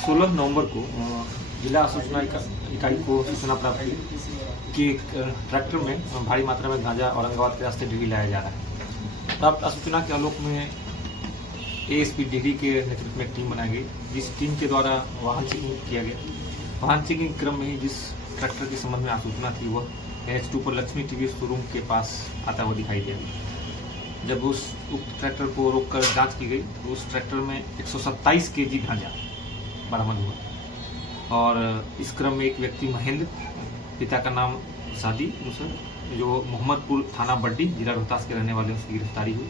16 नवंबर को जिला सूचना इकाई को सूचना प्राप्त हुई कि एक ट्रैक्टर में भारी मात्रा में गांजा औरंगाबाद के रास्ते डिहरी लाया जा रहा है। प्राप्त सूचना के आलोक में एएसपी डिहरी के नेतृत्व में एक टीम बनाई गई, जिस टीम के द्वारा वाहन चेकिंग किया गया। वाहन चेकिंग क्रम में ही जिस ट्रैक्टर के संबंध में सूचना थी वह NH2 पर लक्ष्मी टीवीएस शोरूम के पास आता हुआ दिखाई दिया। जब उस ट्रैक्टर को रोककर जांच की गई तो उस ट्रैक्टर में 127 केजी गांजा बरामद हुआ और इस क्रम में एक व्यक्ति महेंद्र, पिता का नाम सादी मुसर, जो मोहम्मदपुर थाना बड्डी जिला रोहतास के रहने वाले, उसकी गिरफ्तारी हुई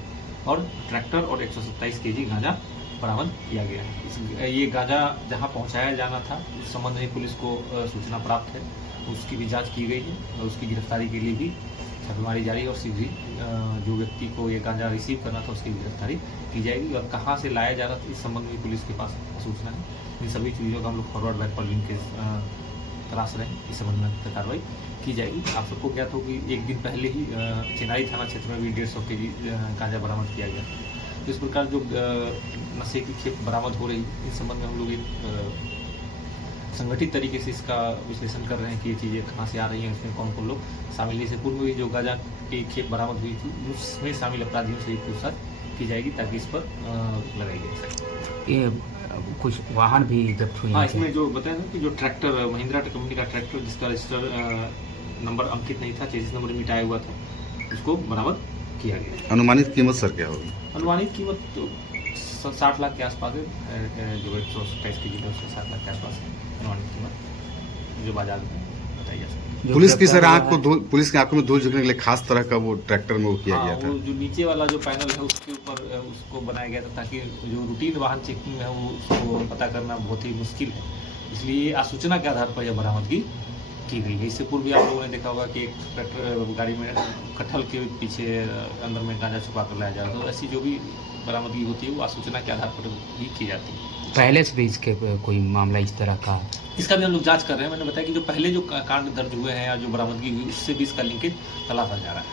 और ट्रैक्टर और 127 केजी गांजा बरामद किया गया है। ये गांजा जहां पहुंचाया जाना था उस संबंध में पुलिस को सूचना प्राप्त है, उसकी भी जांच की गई है और उसकी गिरफ्तारी के लिए भी छापेमारी जारी है और शीघ्र ही जो व्यक्ति को ये गांजा रिसीव करना था उसकी गिरफ्तारी की जाएगी और कहाँ से लाया जा रहा था इस संबंध में पुलिस के पास सूचना है। इन सभी चीज़ों का हम लोग फॉरवर्ड बैक पर लिंकेज तलाश रहे हैं, इस संबंध में कार्रवाई की जाएगी। आप सबको ज्ञात हो कि एक दिन पहले ही चिनाई थाना क्षेत्र में भी 150 केजी गांजा बरामद किया गया। तो इस प्रकार जो नशे की खेप बरामद हो रही है, इस संबंध में हम लोग एक संगठित तरीके से इसका विश्लेषण कर रहे हैं कि ये चीज़ें कहाँ से आ रही हैं, उसमें कौन कौन लोग शामिल है। इससे पूर्व भी जो गांजा की खेप बरामद हुई थी उसमें शामिल अपराधियों से पूछताछ की जाएगी ताकि इस पर लगाई जाए। ये कुछ वाहन भी जब्त हुए हैं। हाँ, इसमें जो बताया ना कि जो ट्रैक्टर महिंद्रा कंपनी का ट्रैक्टर जिसका रजिस्टर नंबर अंकित नहीं था, चेसिस नंबर मिटाया हुआ था, उसको बरामद किया गया। अनुमानित कीमत सर क्या होगी? अनुमानित कीमत तो 60 लाख के आसपास है, जो 127 केजी है उसका 60 लाख के आसपास है अनुमानित कीमत, जो बाजार में बताई जा सकती है। पुलिस की सर पुलिस की आंखों में धूल झोंकने के लिए खास तरह का वो ट्रैक्टर में वो किया गया था। वो जो नीचे वाला जो पैनल है उसके ऊपर उसको बनाया गया था ताकि जो रूटीन वाहन चेकिंग है वो उसको पता करना बहुत ही मुश्किल है, इसलिए आसूचना के आधार पर यह बरामदगी की गई है। इससे पूर्व भी आप लोगों ने देखा होगा कि एक ट्रैक्टर गाड़ी में कटहल के पीछे अंदर में गांजा छुपा कर लाया जा रहा है। तो ऐसी जो भी बरामदगी होती है वो आसूचना के आधार पर ही की जाती है। पहले से भी इसके कोई मामला इस तरह का? इसका भी हम लोग जांच कर रहे हैं। मैंने बताया कि जो पहले जो कांड दर्ज हुए हैं या जो बरामदगी हुई उससे भी इसका लिंकेज तलाशा जा रहा है।